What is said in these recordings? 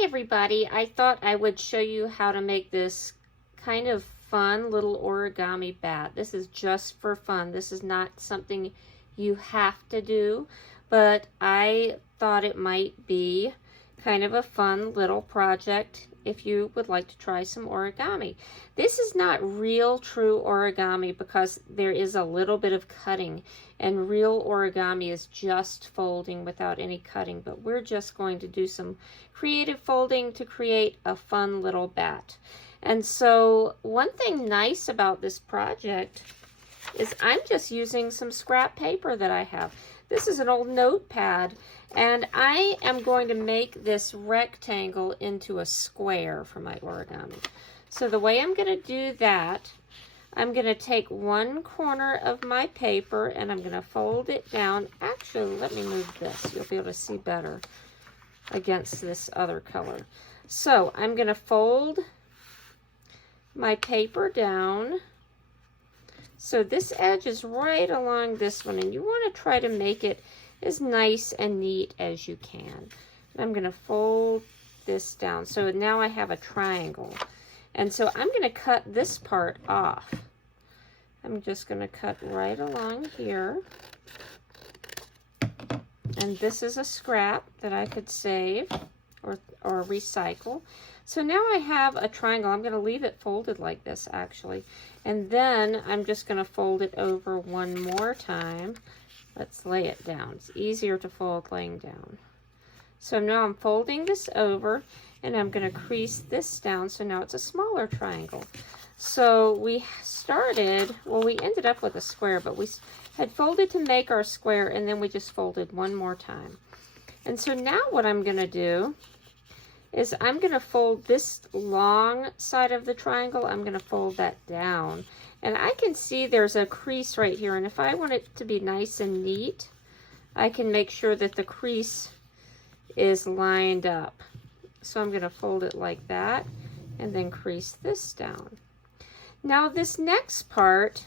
Hi everybody, I thought I would show you how to make this kind of fun little origami bat. This is just for fun. This is not something you have to do, but I thought it might be kind of a fun little project if you would like to try some origami. This is not real true origami because there is a little bit of cutting, and real origami is just folding without any cutting, but we're just going to do some creative folding to create a fun little bat. And so one thing nice about this project is I'm just using some scrap paper that I have. This is an old notepad, and I am going to make this rectangle into a square for my origami. So the way I'm going to do that, I'm going to take one corner of my paper and I'm going to fold it down. Actually, let me move this. You'll be able to see better against this other color. So I'm going to fold my paper down. So this edge is right along this one, and you want to try to make it as nice and neat as you can. And I'm going to fold this down. So now I have a triangle. And so I'm going to cut this part off. I'm just going to cut right along here. And this is a scrap that I could save or recycle. So now I have a triangle. I'm going to leave it folded like this, actually. And then I'm just going to fold it over one more time. Let's lay it down. It's easier to fold laying down. So now I'm folding this over, and I'm going to crease this down. So now it's a smaller triangle. So we started, well, we ended up with a square, but we had folded to make our square, and then we just folded one more time. And so now what I'm going to do is I'm going to fold this long side of the triangle. I'm going to fold that down. And I can see there's a crease right here. And if I want it to be nice and neat, I can make sure that the crease is lined up. So I'm going to fold it like that and then crease this down. Now this next part,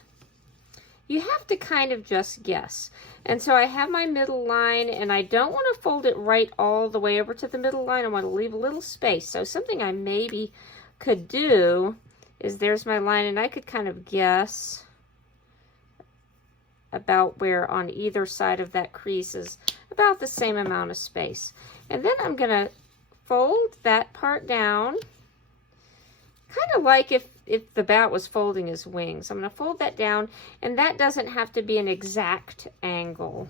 you have to kind of just guess. And so I have my middle line, and I don't want to fold it right all the way over to the middle line. I want to leave a little space. So something I maybe could do is there's my line, and I could kind of guess about where on either side of that crease is about the same amount of space. And then I'm going to fold that part down, kind of like if the bat was folding his wings. I'm going to fold that down, and that doesn't have to be an exact angle,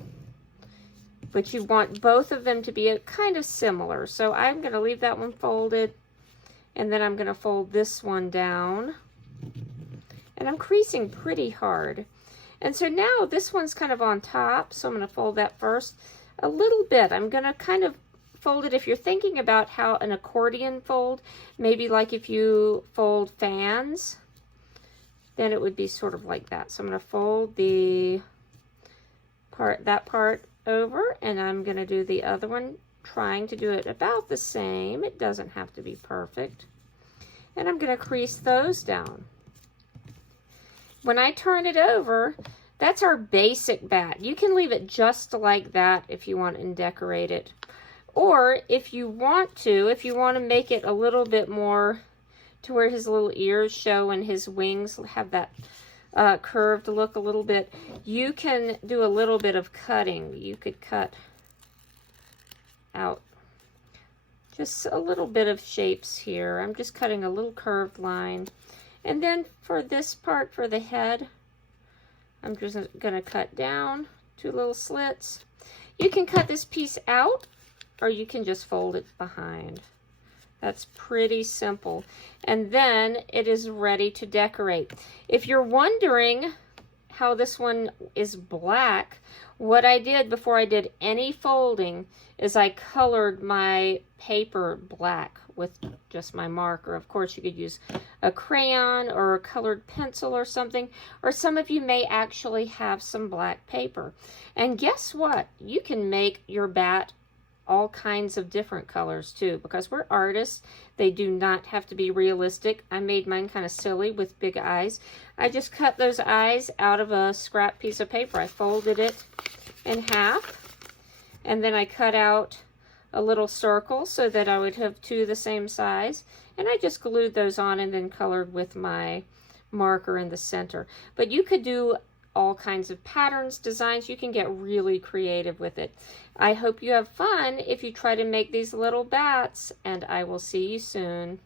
but you want both of them to be kind of similar. So I'm going to leave that one folded, and then I'm going to fold this one down, and I'm creasing pretty hard. And so now this one's kind of on top, so I'm going to fold that first a little bit. I'm going to kind of fold it, if you're thinking about how an accordion fold, maybe like if you fold fans, then it would be sort of like that. So I'm going to fold that part over, and I'm going to do the other one, trying to do it about the same. It doesn't have to be perfect. And I'm going to crease those down. When I turn it over, that's our basic bat. You can leave it just like that if you want and decorate it. Or if you want to make it a little bit more to where his little ears show and his wings have that curved look a little bit, you can do a little bit of cutting. You could cut out just a little bit of shapes here. I'm just cutting a little curved line. And then for this part, for the head, I'm just going to cut down 2 little slits. You can cut this piece out, or you can just fold it behind. That's pretty simple. And then it is ready to decorate. If you're wondering how this one is black, what I did before I did any folding is I colored my paper black with just my marker. Of course, you could use a crayon or a colored pencil or something, or some of you may actually have some black paper. And guess what? You can make your bat all kinds of different colors too, because we're artists. They do not have to be realistic. I made mine kind of silly with big eyes. I just cut those eyes out of a scrap piece of paper. I folded it in half, and then I cut out a little circle so that I would have two the same size. And I just glued those on and then colored with my marker in the center. But you could do all kinds of patterns, designs. You can get really creative with it. I hope you have fun if you try to make these little bats, and I will see you soon.